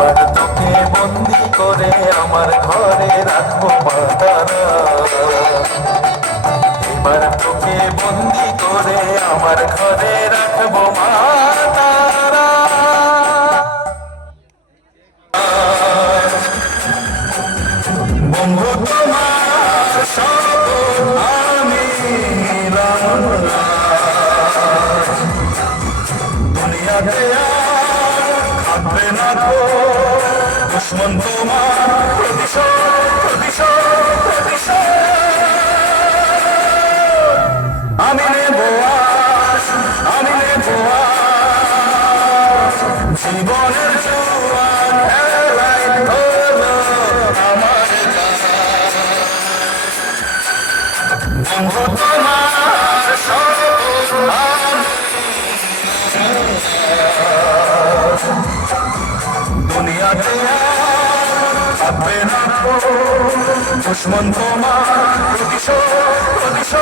এবার তোকে বন্দি করে আমার ঘরে রাখবো মাতারা, এবার তোকে বন্দি করে আমার ঘরে রাখবো মাতারা। বন্ধু তোমার শপথ আমি নিলাম না, দুনিয়াতে আর থাকবে না তো দুশ্মন তোমার প্রতিশোধ প্রতিশোধ প্রতিশোধ। আমি নেব আজ, আমি নেব আজ, জীবনের জোয়ার খেলাই হলো আমার বন্ধু তোমার শপথ আমি দুনিয়াতে থাকবে না তো দুশ্মন তোমার প্রতিশোধ প্রতিশোধ।